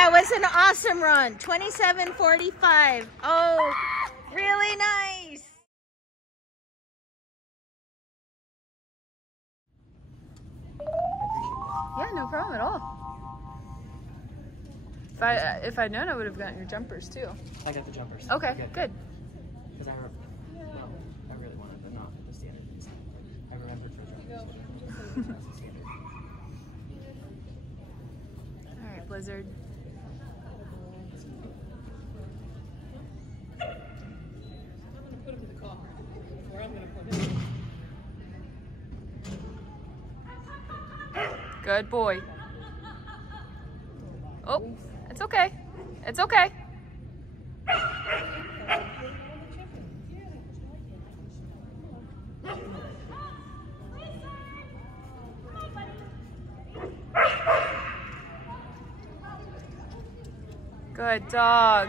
That was an awesome run. 27:45. Oh, really nice. Yeah, no problem at all. If I'd known, I would have gotten your jumpers too. I got the jumpers. Okay, good. Because I really wanted, but not for the standard. I remembered for jumpers. That's the standard. All right, Blizzard. Put him in the car, or I'm gonna put him. Good boy. Oh, it's okay. It's okay. Good dog.